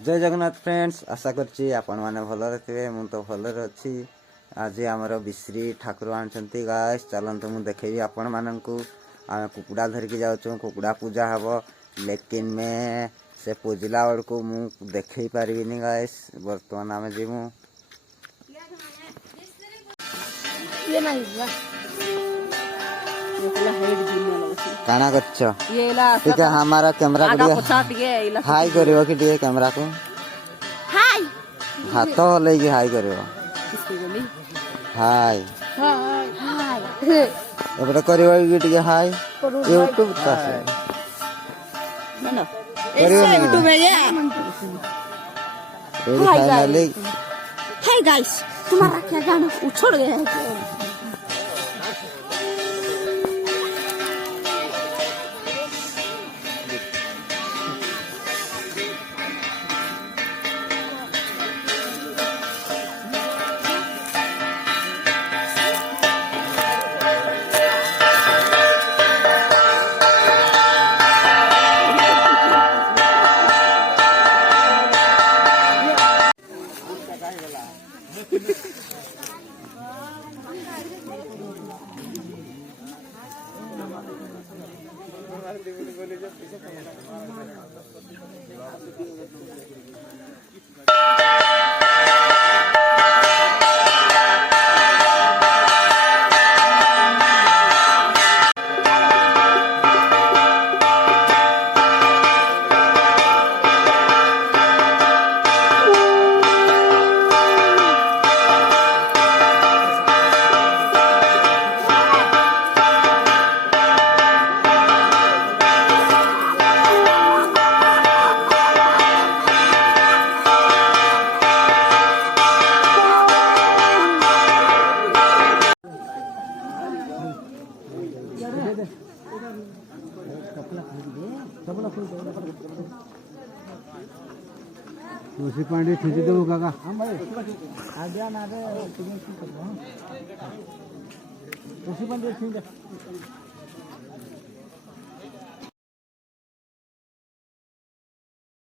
जय Jagannath friends, आशा करछि आपण माने भलरे थे। मु तो भलरे अछि। आज आमर बिश्री ठाकुर आनछंती गाइस। चलंतु मु देखेबी आपण माननकु। आमे कुकुड़ा धरिकी जाउछु, कुकुड़ा पूजा हबो, लेकिन मैं से पूजला बड़को मु देखै पारिबिनी गाइस। वर्तमान आमे जिमु ये नहीं हुआ ये हेड जिम काना गच्छ ये ला ठीक है। हमारा कैमरा आगा को पछा टिके इला हाई करियो कि टिके कैमरा को हाय हाथ हलै कि हाई करियो किसके गली हाई हाय हाय एबडा करियो कि टिके हाई यूट्यूब का से ना ना करियो ऐसे नहीं। यूट्यूब है ये फाइनली हाय गाइस तुम्हारा क्या गाना उछड़ गया है। तुलसी पांडे ठेची देऊ काका तुलसी पांडे ठीक है।